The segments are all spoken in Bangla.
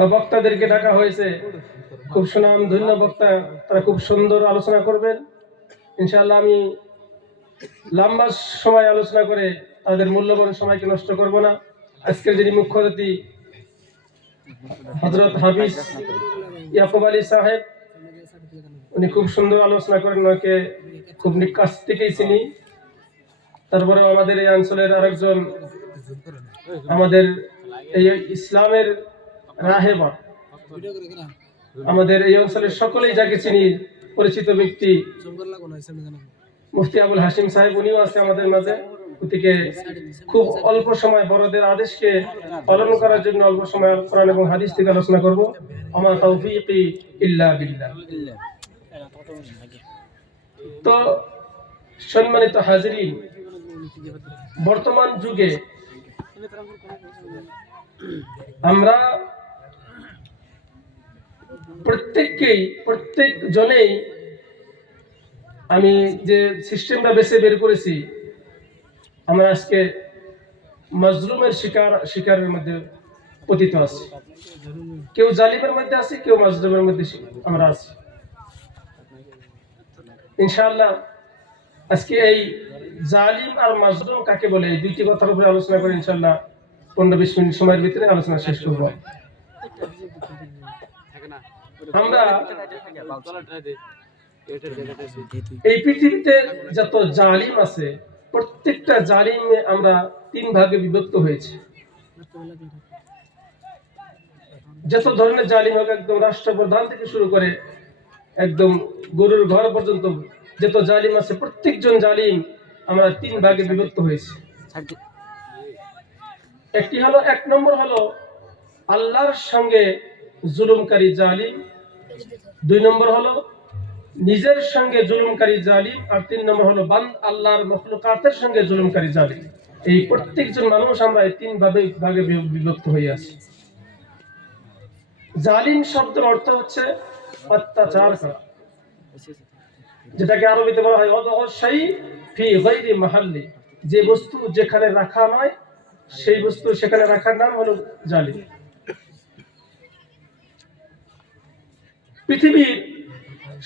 বা বক্তাদেরকে ডাকা হয়েছে, খুব সুনাম ধন্য বক্তা, তারা খুব সুন্দর আলোচনা করবেন ইনশাআল্লাহ। আমি লম্বা সময় আলোচনা করে তাদের মূল্যবান সময়কে নষ্ট করব না। আজকের যিনি মুখ্য অতিথি হযরত হাফিজ ইয়াকুব আলী সাহেব, উনি খুব সুন্দর আলোচনা করেন, ওনাকে খুব কাছ থেকেই চিনি। তারপরে আমাদের এই অঞ্চলের আরেকজন, আমাদের এই ইসলামের রাহেবার, আমাদের এই অঞ্চলের সকলেই যাকে চিনি, পরিচিত ব্যক্তি মুফতি আবুল হাশিম সাহেব, উনিও আছে আমাদের মাঝে। গতিকে খুব অল্প সময় বড়দের আদেশকে পালন করার জন্য অল্প সময় কোরআন এবং হাদিস থেকে আলোচনা করব। আমা তাওফীকি ইল্লা বিল্লাহ। তো সম্মানিত হাজিরিন, বর্তমান যুগে আমরা প্রত্যেক জনেই, আমি যে সিস্টেমটা বের করেছি, আমরা আজকে মাজলুমের শিকারের মধ্যে পতিত আছি। কেউ জালিমের মধ্যে আছে, কেউ মাজলুমের মধ্যে আমরা আছি। ইনশাআল্লাহ আজকে এই জালিম আর মাজলুম কাকে বলে, এই দুইটি কথার উপরে আলোচনা করে ইনশাআল্লাহ 15-20 মিনিট সময়ের ভিতরে আলোচনা শেষ করব। আমরা এই পৃথিবীতে যত জালিম আছে, প্রত্যেকটা জালিমে আমরা 3 ভাগে বিভক্ত হয়েছি। যত ধরনের জালিম হোক, একদম রাষ্ট্রপ্রধান থেকে শুরু করে একদম গরুর ঘর পর্যন্ত যত জালিম আছে, প্রত্যেকজন জালিম আমরা 3 ভাগে বিভক্ত হয়েছি। একটি হলো, 1 নম্বর হলো আল্লাহর সঙ্গে জুলুমকারী জালিম, 2 নম্বর হলো নিজের সঙ্গে জুলুমকারী জালিম, আর 3 নম্বর হলো আল্লাহর মাখলুকাতের সঙ্গে জুলুমকারী জালিম। এই প্রত্যেকজন মানুষ আমরা এই 3 ভাগে বিভক্ত হয়ে আছি। জালিম শব্দের অর্থ হচ্ছে অত্যাচার করা, যেটাকে আরবিতে বলা হয় ওয়াদউ শাই ফি গায়রি মাহাল্লি। যে বস্তু যেখানে রাখা নয়, সেই বস্তু সেখানে রাখার নাম হলো জালিম। পৃথিবীর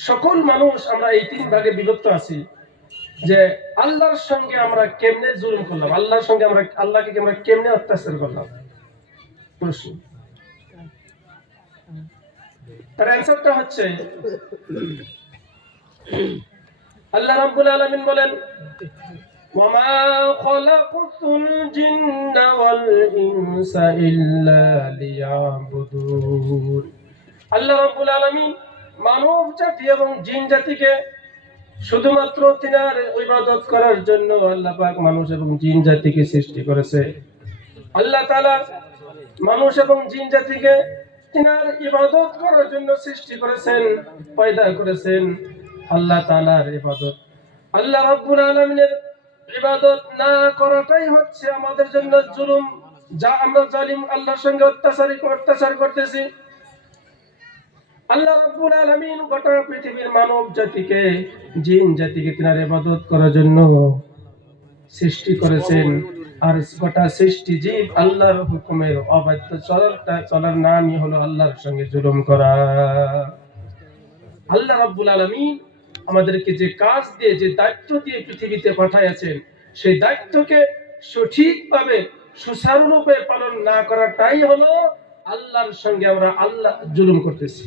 সকল মানুষ আমরা এই 3 ভাগে বিভক্ত আছি। যে আল্লাহর সঙ্গে আমরা কেমনে জুলুম করলাম, আল্লাহর সঙ্গে আল্লাহকে আমরা কেমনে অত্যাচার করলাম, প্রশ্ন। তার অ্যানসারটা হচ্ছে, আল্লাহ রাব্বুল আলামিন বলেন, ওয়ামা খালাকতুল জিন্না ওয়াল ইনসা ইল্লা লিয়াবুদুন। আল্লাহ রাব্বুল আলামিন মানব জাতি এবং জিন জাতিকে শুধুমাত্র তিনার ইবাদত করার জন্য আল্লাহ পাক মানুষ এবং জিন জাতিকে সৃষ্টি করেছে। আল্লাহ তাআলা মানুষ এবং জিন জাতিকে তিনার ইবাদত করার জন্য সৃষ্টি করেছেন, পয়দা করেছেন। আল্লাহ তাআলার ইবাদত, আল্লাহ রাব্বুল আলামিনের ইবাদত না করাটাই হচ্ছে আমাদের জন্য জুলুম, যা আমরা জালিম, আল্লাহর সঙ্গে অত্যাচার করতেছি। আল্লাহ রাব্বুল আলামিন গোটা পৃথিবীর মানব জাতিকে, জিন জাতিকে তিনার ইবাদত করার জন্য সৃষ্টি করেছেন। আর গোটা সৃষ্টি জীব আল্লাহর হুকুমের অবাধ্য চলার নামই হলো আল্লাহর সঙ্গে জুলুম করা। আল্লাহ রাব্বুল আলামিন আমাদেরকে যে কাজ দিয়ে, যে দায়িত্ব দিয়ে পৃথিবীতে পাঠাইছেন, সেই দায়িত্বকে সঠিকভাবে সুচারুরূপে পালন না করাটাই হলো আল্লাহর সঙ্গে আমরা জুলুম করতেছি।